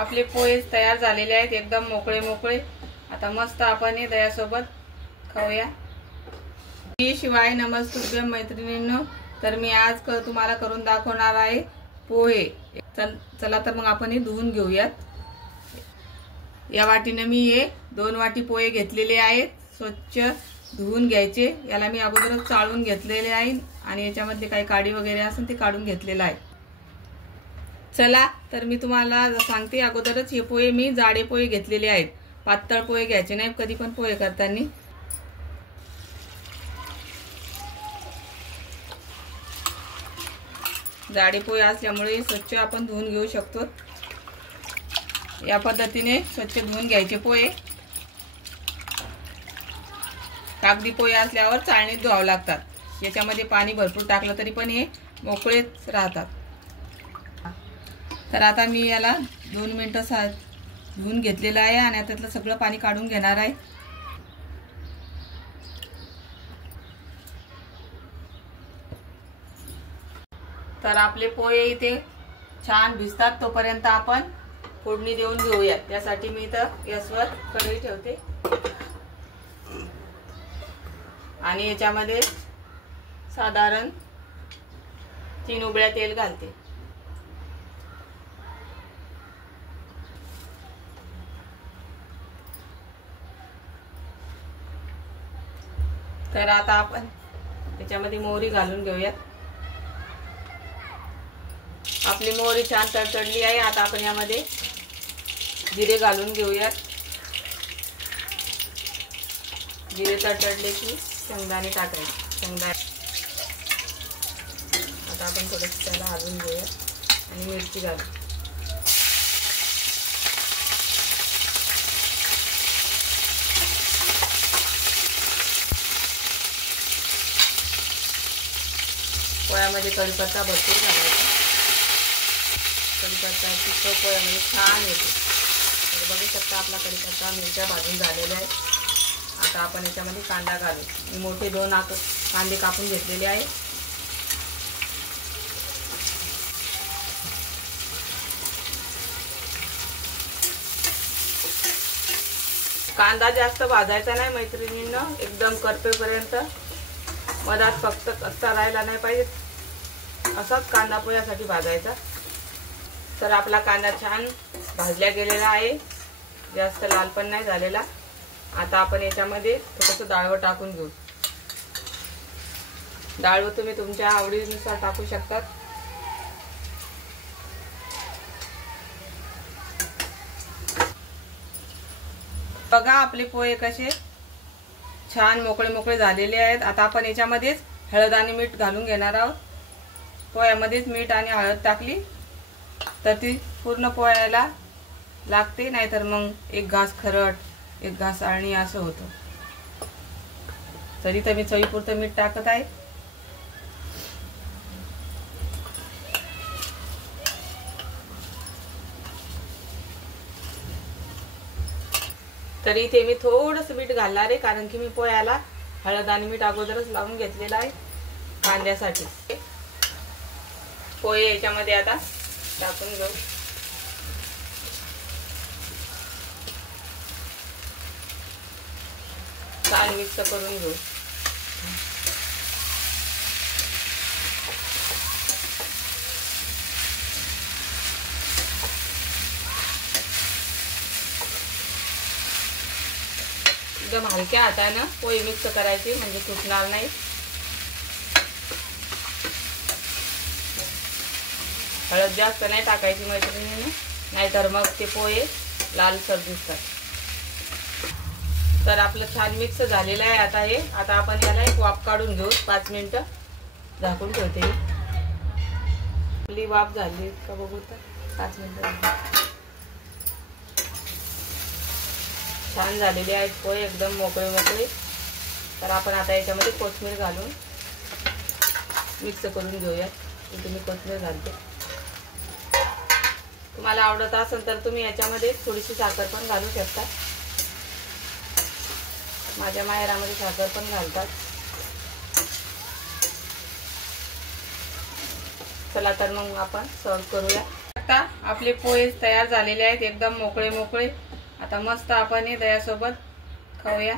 आपले पोहे तयार झालेले आहेत, एकदम मोकळे मोकळे। आता मस्त आपण हे दह्यासोबत खाऊया। शिवाय नमस्तुभ्यम मैत्रिणींनो, तर मी आज तुम्हाला करून दाखवणार आहे पोहे। चला तर मग आपण हे धुवून घेऊयात। या वाटीने मी हे 2 वाटी पोहे घेतलेले आहेत, स्वच्छ धुवून घ्यायचे। याला मी अगोदरच चाळून घेतलेले आहे आणि याच्यामध्ये काही काडी वगैरे असेल ते काढून घेतलेलं आहे। चला तर मी तुम्हाला सांगते अगोदरच, हे पोहे मी जाडे पोहे घेतलेले आहेत, पातळ पोहे घ्यायचे नाही कधी पण पोहे करताना। जाडे पोहे असल्यामुळे स्वच्छ आपण धुवून घेऊ शकतो। या पद्धतीने स्वच्छ धुवून घ्यायचे पोहे। कागदी पोहे असल्यावर चाळणीत धुवावे लागतात, याच्यामध्ये पाणी भरपूर टाकलं तरी पण हे मोकळेच राहतात। तर आता मी याला 2 मिनिटं धुवून घेतलेलं आहे आणि त्यातलं सगळं पाणी काढून घेणार आहे। तर आपले पोहे इथे छान भिजतात तोपर्यंत आपण फोडणी देऊन घेऊयात। त्यासाठी मी इथं गॅसवर कढई ठेवते आणि याच्यामध्ये साधारण 3 उबळ्या तेल घालते। तर आता आपण त्याच्यामध्ये मोहरी घालून घेऊयात। आपली मोहरी छान तडतडली आहे, आता आपण यामध्ये जिरे घालून घेऊयात। जिरे तडतडले की शेंगदाणे टाकायचे। शेंगदाणे आता आपण थोडंसं त्याला हलवून घेऊया आणि मिरची घालू। पोळ्यामध्ये कढीपत्ता भरपूर घालायचा, कढीपत्त्याची चव पोळ्यामध्ये छान येते। तर बघू शकता आपला कढीपत्ता मिरच्या भाजून झालेल्या आहे। आता आपण याच्यामध्ये कांदा घालू। मी मोठे 2 कांदे कापून घेतलेले आहे। कांदा जास्त भाजायचा नाही मैत्रिणींनो, एकदम करपेपर्यंत, मधात फक्त कच्चा राहायला नाही पाहिजे, असाच कांदा पोह्यासाठी भाजायचा। तर आपला कांदा छान भाजला गेलेला आहे, जास्त लाल पण नाही झालेला। आता आपण याच्यामध्ये थोडंसं डाळवं टाकून घेऊ। डाळवं तुम्ही तुमच्या आवडीनुसार टाकू शकतात। बघा आपले पोहे कसे छान मोकळे मोकळे झालेले आहेत। आता आपण याच्यामध्येच हळद आणि मीठ घालून घेणार आहोत। पोह्यामध्येच मीठ आणि हळद टाकली तर ती पूर्ण पोह्याला लागते, नाहीतर मग एक घास खरट एक घास आळणी असं होतं। तरी तर मी चवीपुरतं मीठ टाकत आहे। तरी इथे मी थोडंसं मीठ घालणार आहे, कारण की मी पोह्याला हळद आणि मीठ अगोदरच लावून घेतलेलं आहे कांद्यासाठी। पोहे याच्यामध्ये आता टाकून घेऊ। छान मिक्स करून घेऊ। एकदम हलक्या हाताने पोहे मिक्स करायचे, म्हणजे तुटणार नाही। हळद जास्त नाही टाकायची मैत्रिणींनी, नाहीतर मग ते पोहे लालसर दिसतात। तर आपलं छान मिक्स झालेलं आहे आता हे। आता आपण याला एक वाफ काढून घेऊ, 5 मिनिटं झाकून ठेवते। आपली वाफ झाली का बघू तर, 5 मिनिटं छान झालेले आहेत पोहे, एकदम मोकळे मोकळे। तर आपण आता याच्यामध्ये कोथिंबीर घालून मिक्स करून घेऊया। इथे मी कोथिंबीर घालते। तुम्हाला आवडत असेल तर तुम्ही याच्यामध्ये थोडीशी साखर पण घालू शकता। माझ्या माहेरामध्ये साखर पण घालतात। चला तर मग आपण सर्व करूया। शकता आपले पोहे तयार झालेले आहेत, एकदम मोकळे मोकळे। आता मस्त आपण हे दह्यासोबत खाऊया।